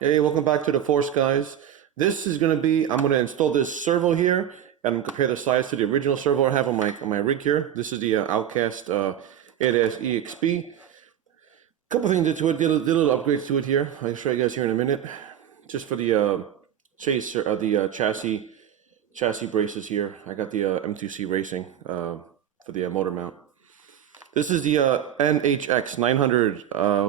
Hey, welcome back to the Force, guys. This is going to be, I'm going to install this servo here and compare the size to the original servo I have on my rig here. This is the Outcast 8S EXP. Couple things to it, did a little upgrades to it here. I'll show you guys here in a minute. Just for the chassis braces here. I got the M2C Racing for the motor mount. This is the NHX 900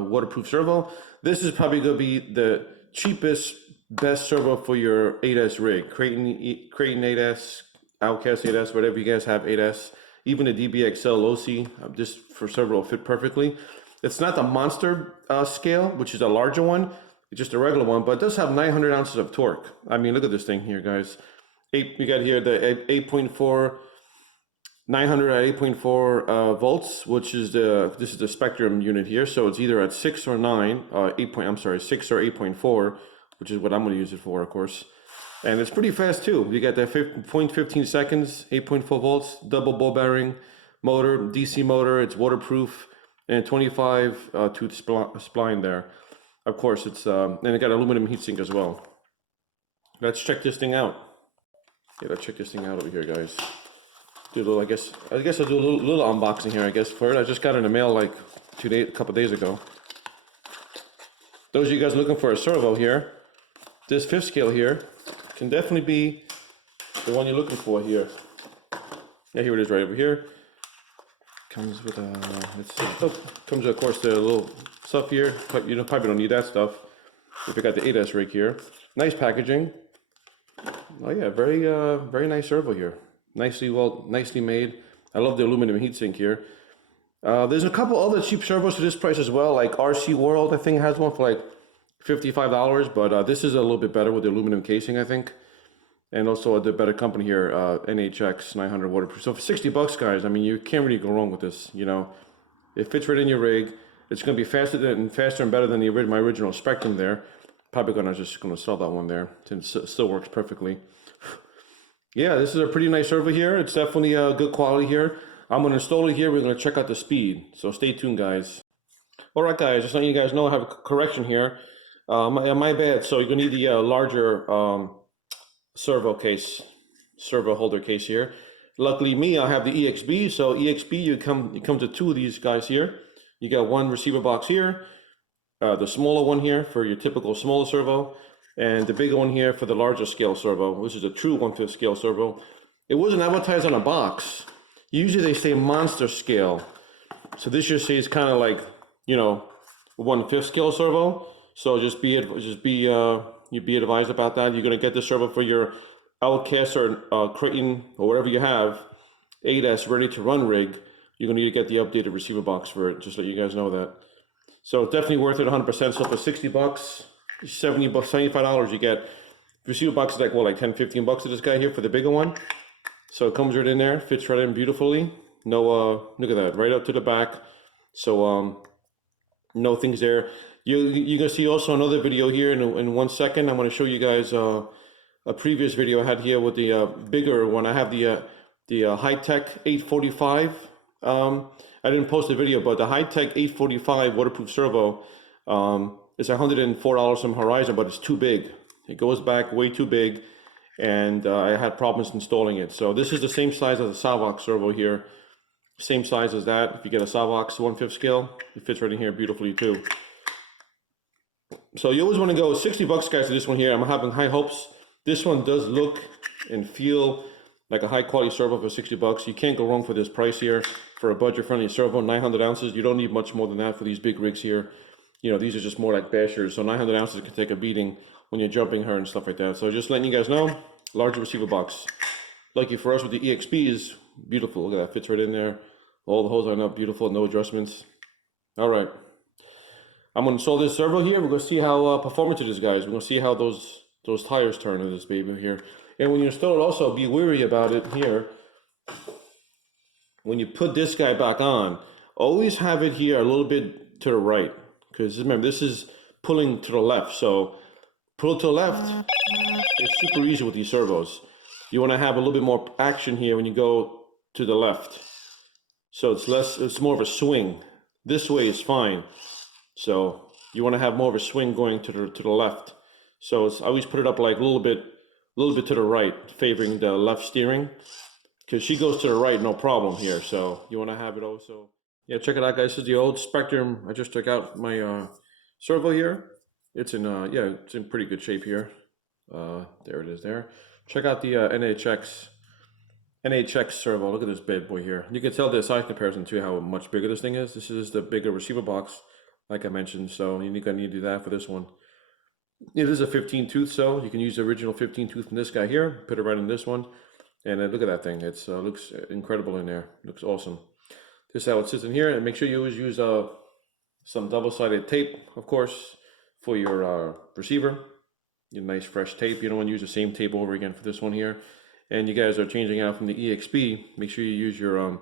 waterproof servo. This is probably going to be the cheapest, best servo for your 8S rig. Creighton 8S, Outcast 8S, whatever you guys have 8S. Even the DBXL OC, just for servo fit perfectly. It's not the monster scale, which is a larger one. It's just a regular one, but it does have 900 ounces of torque. I mean, look at this thing here, guys. We got here the 8.4. 900 at 8.4 volts, which is this is the Spectrum unit here. So it's either at 6 or 9, 6 or 8.4, which is what I'm going to use it for, of course. And it's pretty fast too. You got that 0.15 seconds, 8.4 volts, double ball bearing motor, DC motor. It's waterproof and 25 tooth spline there. Of course, it's and it got aluminum heatsink as well. Let's check this thing out. Yeah, let's check this thing out over here, guys. Do a little, I guess I'll do a little unboxing here, I guess, for it. I just got it in the mail like a couple days ago. Those of you guys looking for a servo here, this 5th scale here can definitely be the one you're looking for here. Yeah, here it is right over here. Comes with comes with, of course, the little stuff here. But you probably don't need that stuff if you got the 8S rig here. Nice packaging. Oh yeah, very nice servo here. Nicely made. I love the aluminum heatsink here. There's a couple other cheap servos to this price as well, like RC World, I think, has one for like $55, but this is a little bit better with the aluminum casing, I think. And also the better company here, NHX 900 waterproof. So for 60 bucks, guys, I mean, you can't really go wrong with this, you know. It fits right in your rig. It's going to be faster and better than my original Spectrum there. Probably just gonna sell that one there, since it still works perfectly. Yeah, this is a pretty nice servo here. It's definitely good quality here. I'm going to install it here. We're going to check out the speed. So stay tuned, guys. All right, guys, just letting you guys know I have a correction here. My bad. So you're going to need the larger servo holder case here. Luckily me, I have the EXB. So EXB, you come to 2 of these guys here. You got one receiver box here, the smaller one here for your typical smaller servo, and the bigger one here for the larger scale servo, which is a true 1/5 scale servo. It wasn't advertised on a box. Usually they say monster scale. So this just says kind of like, you know, 1/5 scale servo. So you'd be advised about that. You're gonna get the servo for your Outcast or Creighton or whatever you have, 8S ready to run rig. You're gonna need to get the updated receiver box for it. Just let you guys know that. So definitely worth it 100%. So for 60 bucks, $75 you get receiver box is like what, like 10-15 bucks to this guy here for the bigger one. So it comes right in there, fits right in beautifully. No look at that, right up to the back. So no things there. You're gonna see also another video here in 1 second. I'm gonna show you guys a previous video I had here with the bigger one. I have the high-tech 845. I didn't post the video, but the high-tech 845 waterproof servo it's $104 from Horizon, but it's too big. It goes back way too big, and I had problems installing it. So this is the same size as a Savox servo here. Same size as that. If you get a Savox 1/5 scale, it fits right in here beautifully too. So you always want to go 60 bucks, guys, to this one here. I'm having high hopes. This one does look and feel like a high quality servo for 60 bucks. You can't go wrong for this price here for a budget friendly servo. 900 ounces. You don't need much more than that for these big rigs here. You know, these are just more like bashers, so 900 ounces can take a beating when you're jumping her and stuff like that. So just letting you guys know, larger receiver box. Lucky for us with the EXP is beautiful. Look at that, fits right in there. All the holes line up, beautiful, no adjustments. All right, I'm gonna install this servo here. We're gonna see how performance it is, guys. We're gonna see how those tires turn in this baby here. And when you install it, also be wary about it here. When you put this guy back on, always have it here a little bit to the right. Because remember, this is pulling to the left, so pull to the left. It's super easy with these servos. You want to have a little bit more action here when you go to the left. So it's more of a swing. This way is fine. So you want to have more of a swing going to the left. So I always put it up like a little bit to the right, favoring the left steering, because she goes to the right, no problem here. So you want to have it also. Yeah, check it out, guys. This is the old Spectrum. I just took out my servo here. It's in yeah, it's in pretty good shape here. There it is there. Check out the NHX servo. Look at this bad boy here. You can tell the size comparison to how much bigger this thing is. This is the bigger receiver box, like I mentioned. So you're gonna need to do that for this one. It is a 15 tooth, so you can use the original 15 tooth from this guy here. Put it right in this one, and look at that thing. It's looks incredible in there. Looks awesome. This is how it sits in here, and make sure you always use some double-sided tape, of course, for your receiver. Your nice fresh tape. You don't want to use the same tape over again for this one here. And you guys are changing out from the EXP. Make sure you use your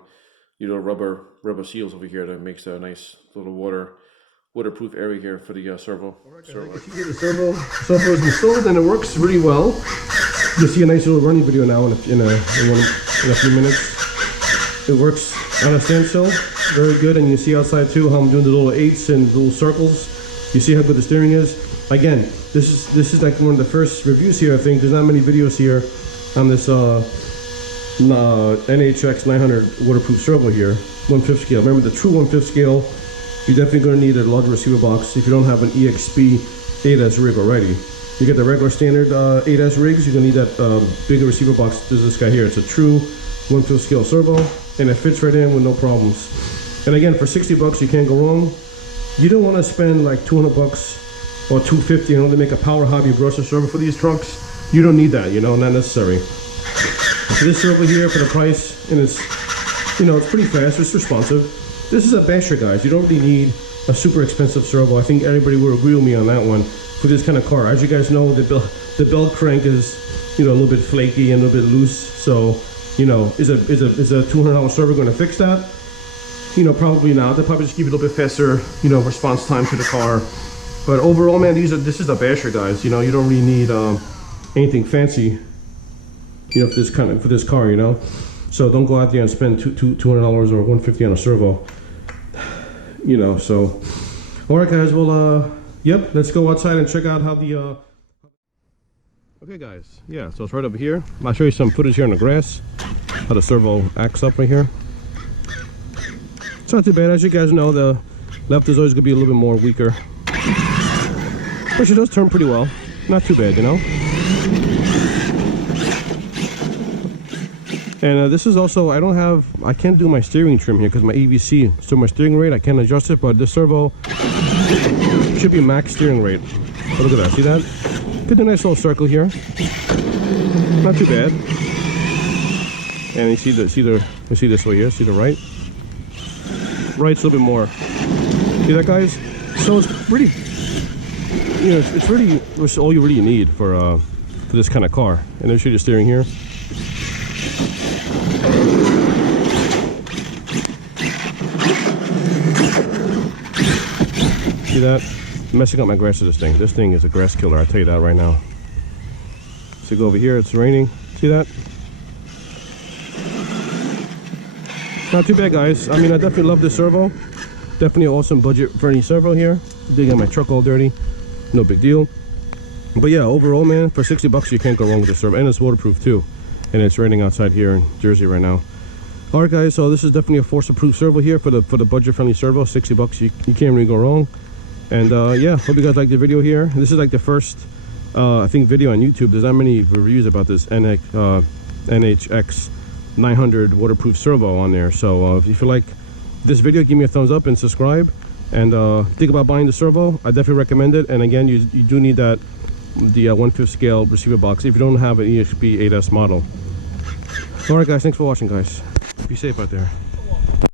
rubber seals over here. That makes a nice little waterproof area here for the servo. Alright, servo. The servo is installed and it works really well. You'll see a nice little running video now in a few minutes. It works on a standstill, very good, and you see outside too how I'm doing the little 8s and little circles. You see how good the steering is. Again, this is like one of the first reviews here. I think there's not many videos here on this NHX 900 waterproof servo here, 1/5 scale. Remember the true 1/5 scale. You're definitely going to need a larger receiver box if you don't have an EXP 8S rig already. You get the regular standard 8S rigs, you're going to need that bigger receiver box. There's this guy here. It's a true 1/5 scale servo, and it fits right in with no problems. And again, for 60 bucks, you can't go wrong. You don't want to spend like 200 bucks or 250 in order to make a power hobby brusher servo for these trucks. You don't need that, you know, not necessary. So this servo here for the price, and it's, you know, it's pretty fast, it's responsive. This is a basher, guys. You don't really need a super expensive servo. I think everybody will agree with me on that one for this kind of car. As you guys know, the belt crank is, you know, a little bit flaky and a little bit loose. So, you know, is a $200 servo going to fix that? You know, probably not. They'll probably just give you a little bit faster, you know, response time to the car. But overall, man, this is a basher, guys. You know, you don't really need anything fancy, you know, for this car, you know. So don't go out there and spend $200 or $150 on a servo, you know. So, all right, guys. Well, yep. Let's go outside and check out how the. Okay, guys. Yeah. So it's right over here. I'll show you some footage here on the grass. How the servo acts up right here. It's not too bad. As you guys know, the left is always gonna be a little bit more weaker, but she does turn pretty well. Not too bad, you know. And this is also, I can't do my steering trim here because my EVC, so my steering rate, I can't adjust it, but this servo should be max steering rate. Oh, look at that, see that? Get a nice little circle here. Not too bad. And you see this way here, see the right? Right's a little bit more. See that, guys? So it's pretty, you know, it's really, it's all you really need for this kind of car. And there's your steering here. See that? I'm messing up my grass with this thing. This thing is a grass killer, I'll tell you that right now. So go over here, it's raining. See that? Not too bad, guys. I mean, I definitely love this servo. Definitely an awesome budget-friendly servo here. Did get my truck all dirty. No big deal. But yeah, overall, man, for 60 bucks, you can't go wrong with this servo. And it's waterproof, too. And it's raining outside here in Jersey right now. All right, guys, so this is definitely a force-approved servo here for the budget-friendly servo. 60 bucks, you can't really go wrong. And yeah, hope you guys like the video here. This is like the first, I think, video on YouTube. There's not many reviews about this NHX 900 waterproof servo on there. So if you like this video, give me a thumbs up and subscribe. And think about buying the servo. I definitely recommend it. And again, you do need the 1/5 scale receiver box if you don't have an EXP 8S model. All right, guys, thanks for watching, guys. Be safe out there.